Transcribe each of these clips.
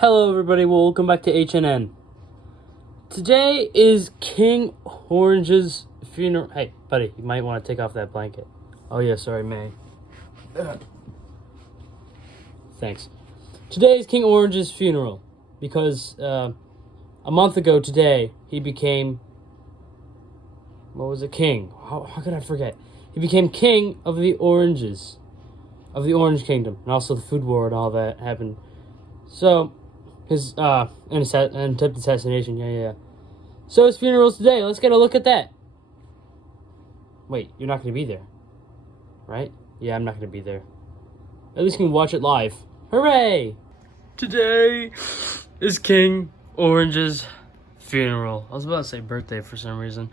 Hello everybody, welcome back to HNN. Today is King Orange's funeral. Hey buddy, you might want to take off that blanket. Oh yeah, sorry May. Thanks. Today is King Orange's funeral because a month ago today he became, king? How could I forget? He became king of the Oranges, of the Orange Kingdom, and also the food war and all that happened. So his attempted assassination, yeah. So his funeral's today. Let's get a look at that. Wait, you're not going to be there, right? Yeah, I'm not going to be there. At least you can watch it live. Hooray! Today is King Orange's funeral. I was about to say birthday for some reason.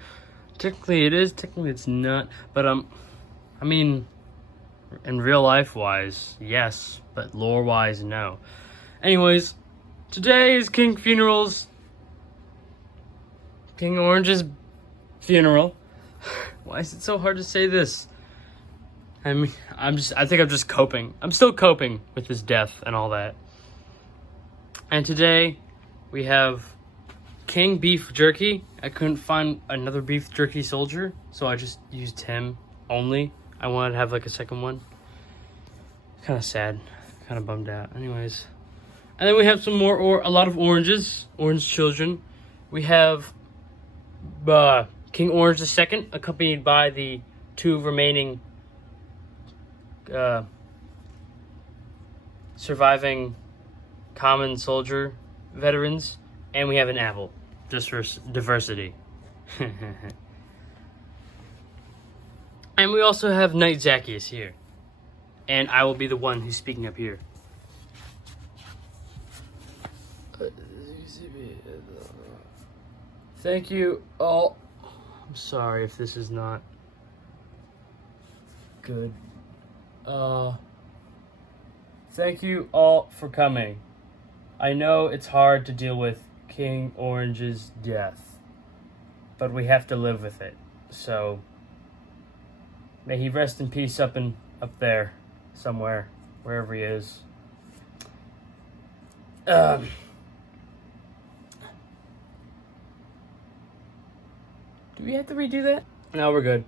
Technically it is, technically it's not. But I mean, in real life wise, yes, but lore wise, no. Anyways, today is King Orange's funeral. Why is it so hard to say this? I mean, I think I'm just coping. I'm still coping with his death and all that. And today, we have King Beef Jerky. I couldn't find another beef jerky soldier, so I just used him only. I wanted to have like a second one. Kind of sad. Kind of bummed out. Anyways. And then we have some more, a lot of oranges, orange children. We have King Orange II, accompanied by the two remaining surviving common soldier veterans. And we have an apple, just for diversity. And we also have Knight Zacchaeus here. And I will be the one who's speaking up here. Thank you all. I'm sorry if this is not good. Thank you all for coming. I know it's hard to deal with King Orange's death, but we have to live with it. So may he rest in peace up there somewhere, wherever he is. Do we have to redo that? No, we're good.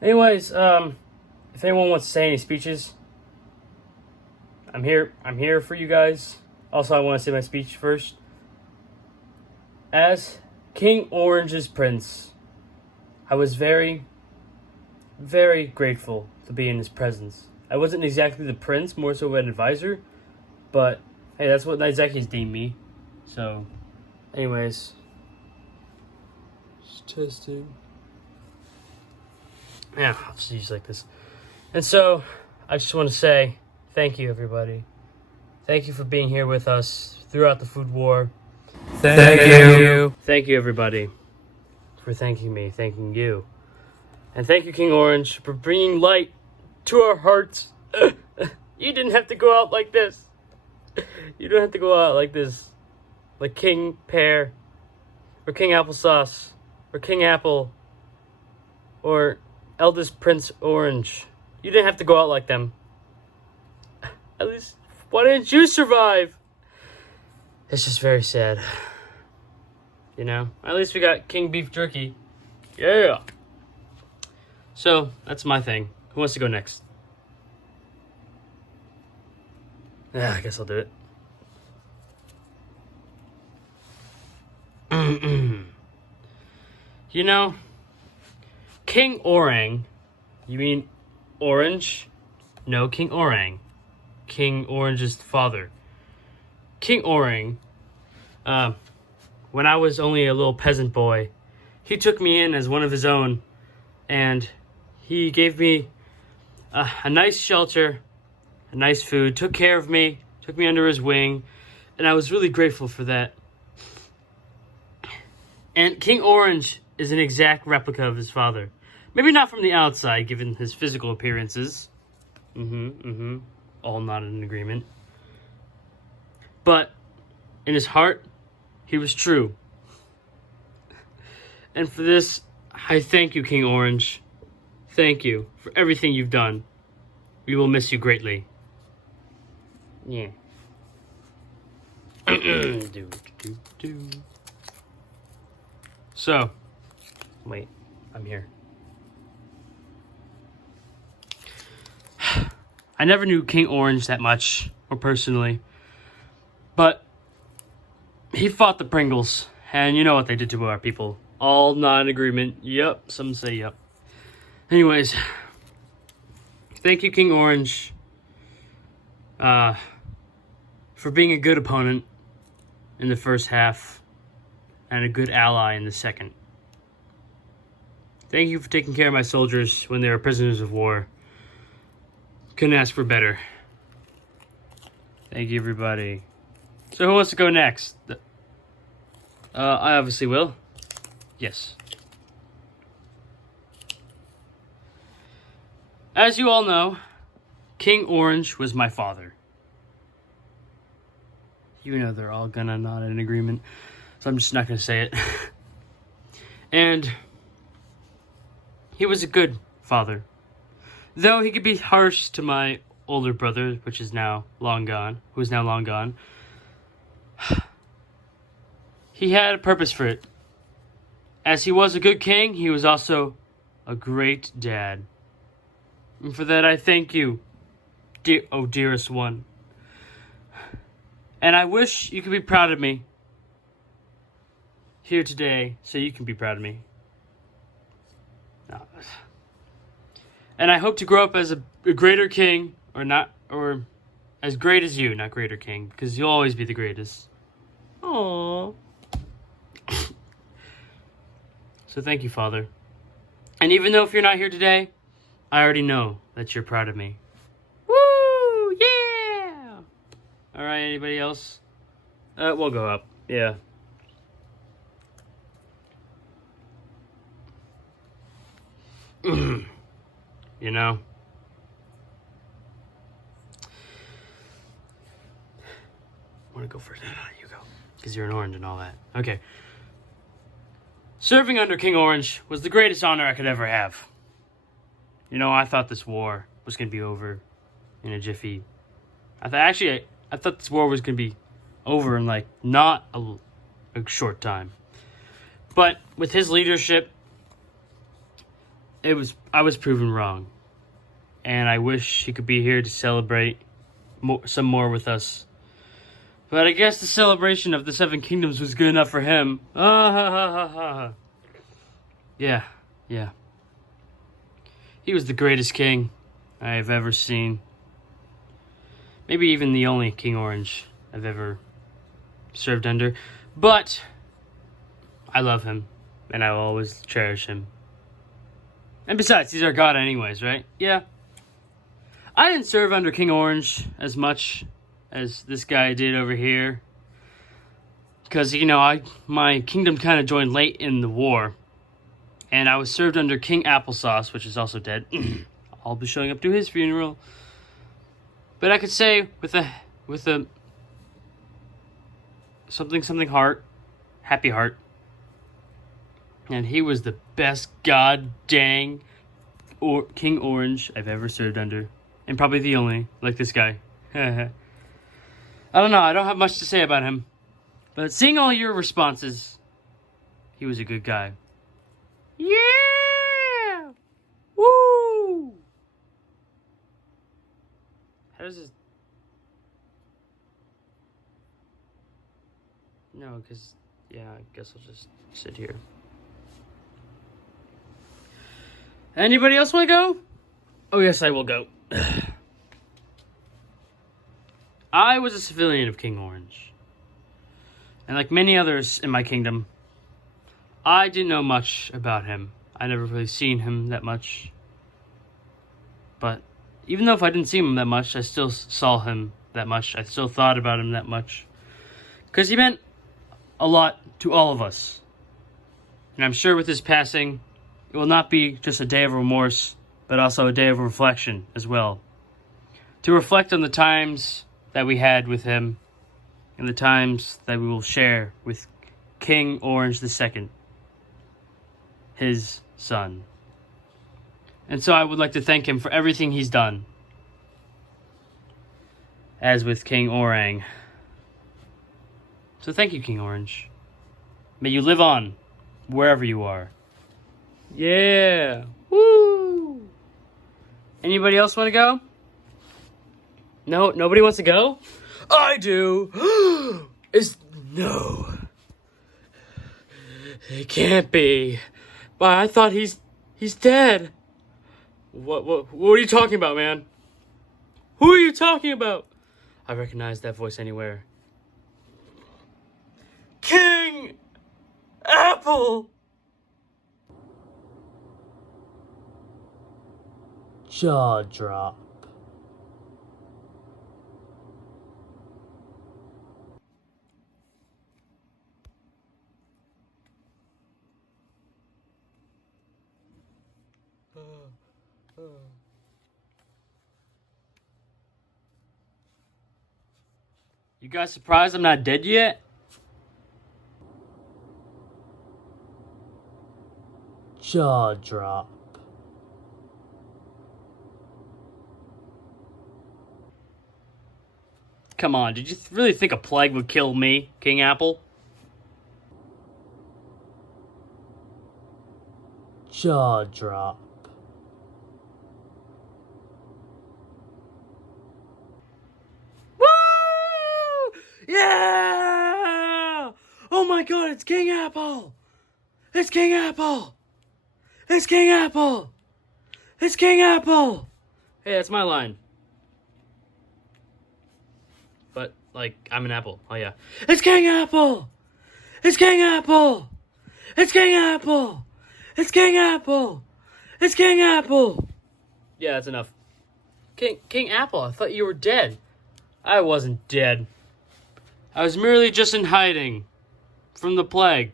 Anyways, if anyone wants to say any speeches, I'm here for you guys. Also, I want to say my speech first. As King Orange's prince, I was very, very grateful to be in his presence. I wasn't exactly the prince, more so an advisor, but hey, that's what Knight Zacchaeus deemed me. So, anyways. Just testing. Yeah, I'll just use like this. And so, I just want to say thank you, everybody. Thank you for being here with us throughout the food war. Thank you. Thank you, everybody, for thanking me, thanking you. And thank you, King Orange, for bringing light to our hearts. You didn't have to go out like this. You don't have to go out like this. Like King Pear, or King Applesauce, or King Apple, or Eldest Prince Orange. You didn't have to go out like them. At least, why didn't you survive? It's just very sad. You know? At least we got King Beef Jerky. Yeah! So, that's my thing. Who wants to go next? Yeah, I guess I'll do it. You know, King Orang, you mean Orange? No, King Orang. King Orange's father. King Orang, when I was only a little peasant boy, he took me in as one of his own, and he gave me a nice shelter, a nice food, took care of me, took me under his wing, and I was really grateful for that. And King Orange is an exact replica of his father. Maybe not from the outside, given his physical appearances. All not in agreement. But in his heart, he was true. And for this, I thank you, King Orange. Thank you for everything you've done. We will miss you greatly. Yeah. So, wait, I'm here. I never knew King Orange that much, or personally, but he fought the Pringles, and you know what they did to our people. All not in agreement. Yep, some say yep. Anyways, thank you, King Orange, for being a good opponent in the first half, and a good ally in the second. Thank you for taking care of my soldiers when they were prisoners of war. Couldn't ask for better. Thank you, everybody. So who wants to go next? I obviously will. Yes. As you all know, King Orange was my father. You know they're all gonna nod in agreement, so I'm just not gonna say it. And he was a good father. Though he could be harsh to my older brother, who is now long gone. He had a purpose for it. As he was a good king, he was also a great dad. And for that I thank you, dearest one. And I wish you could be proud of me here today, so you can be proud of me. No. And I hope to grow up as a greater king, or as great as you, not greater king, because you'll always be the greatest. Aww. So thank you, Father. And even though if you're not here today, I already know that you're proud of me. Woo! Yeah! Alright, anybody else? We'll go up. Yeah. You know? I want to go first. You go. Because you're an orange and all that. Okay. Serving under King Orange was the greatest honor I could ever have. You know, I thought this war was going to be over in a jiffy. I thought this war was going to be over in, like, not a short time. But with his leadership, I was proven wrong. And I wish he could be here to celebrate some more with us. But I guess the celebration of the Seven Kingdoms was good enough for him. Yeah. He was the greatest king I have ever seen. Maybe even the only King Orange I've ever served under. But I love him, and I will always cherish him. And besides, he's our god anyways, right? Yeah. I didn't serve under King Orange as much as this guy did over here. Because, you know, my kingdom kind of joined late in the war. And I was served under King Applesauce, which is also dead. I'll be showing up to his funeral. But I could say with a something heart, happy heart. And he was the best god dang King Orange I've ever served under. And probably the only, like this guy. I don't know, I don't have much to say about him. But seeing all your responses, he was a good guy. Yeah! Woo! How does this... No, because... Yeah, I guess I'll just sit here. Anybody else want to go? Oh, yes, I will go. I was a civilian of King Orange. And like many others in my kingdom, I didn't know much about him. I never really seen him that much. But even though if I didn't see him that much, I still saw him that much. I still thought about him that much. Because he meant a lot to all of us. And I'm sure with his passing, it will not be just a day of remorse, but also a day of reflection as well. To reflect on the times that we had with him, and the times that we will share with King Orange II, his son. And so I would like to thank him for everything he's done. As with King Orang. So thank you, King Orange. May you live on, wherever you are. Yeah. Woo! Anybody else want to go? No, nobody wants to go? I do. No. It can't be. But I thought he's dead. What are you talking about, man? Who are you talking about? I recognize that voice anywhere. King Apple! Jaw drop. You guys surprised I'm not dead yet? Jaw drop. Come on, did you really think a plague would kill me, King Apple? Jaw drop. Woo! Yeah! Oh my god, it's King Apple! It's King Apple! It's King Apple! It's King Apple! Hey, that's my line. But, like, I'm an apple. Oh, yeah. It's King Apple! It's King Apple! It's King Apple! It's King Apple! It's King Apple! Yeah, that's enough. King Apple, I thought you were dead. I wasn't dead. I was merely just in hiding from the plague.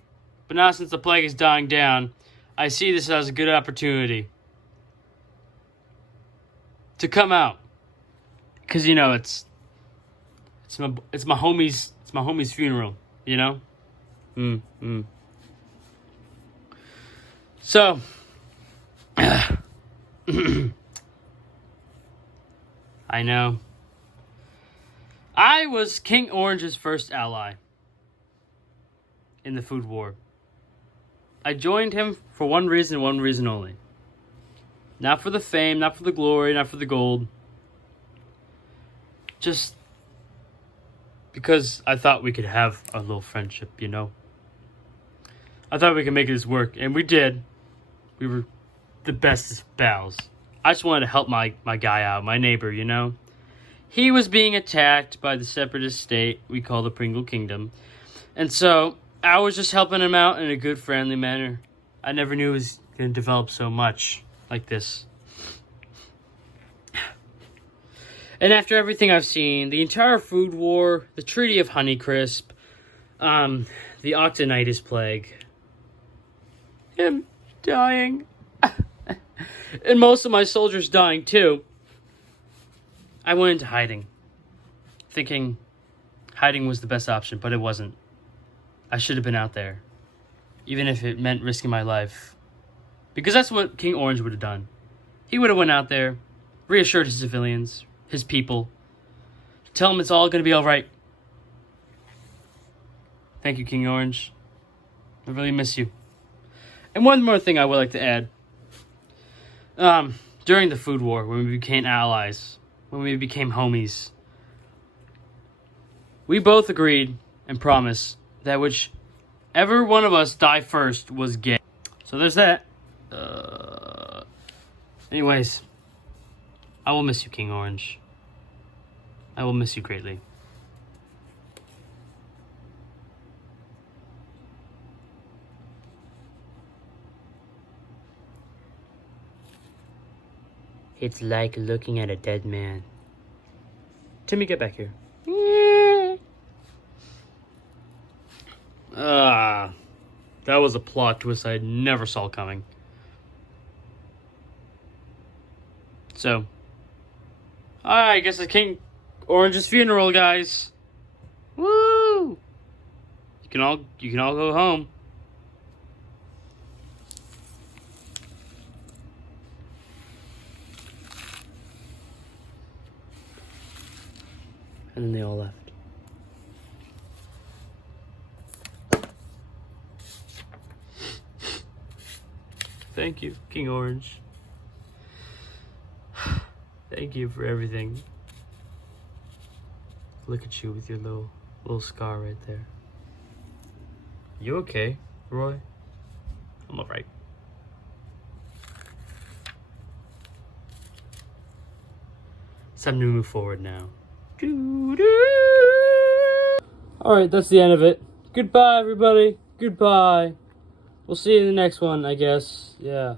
But now since the plague is dying down, I see this as a good opportunity to come out. Cause you know it's my homie's funeral, you know? So I know. I was King Orange's first ally in the food war. I joined him for one reason only. Not for the fame, not for the glory, not for the gold. Just because I thought we could have a little friendship, you know? I thought we could make this work, and we did. We were the bestest pals. I just wanted to help my guy out, my neighbor, you know? He was being attacked by the separatist state we call the Pringle Kingdom. And so, I was just helping him out in a good, friendly manner. I never knew it was going to develop so much like this. And after everything I've seen, the entire food war, the Treaty of Honeycrisp, the Octonitis plague, him dying, and most of my soldiers dying too, I went into hiding, thinking hiding was the best option, but it wasn't. I should have been out there, even if it meant risking my life, because that's what King Orange would have done. He would have went out there, reassured his civilians, his people, tell them it's all going to be all right. Thank you, King Orange. I really miss you. And one more thing I would like to add. During the food war, when we became allies, when we became homies, we both agreed and promised that whichever one of us die first was gay. So there's that. Anyways, I will miss you, King Orange. I will miss you greatly. It's like looking at a dead man. Timmy, get back here. That was a plot twist I never saw coming. So, alright, I guess it's King Orange's funeral, guys. Woo! You can all go home. And then they all left. Thank you, King Orange. Thank you for everything. Look at you with your little scar right there. You okay, Roy? I'm alright. It's time to move forward now. Alright, that's the end of it. Goodbye, everybody. Goodbye. We'll see you in the next one, I guess. Yeah.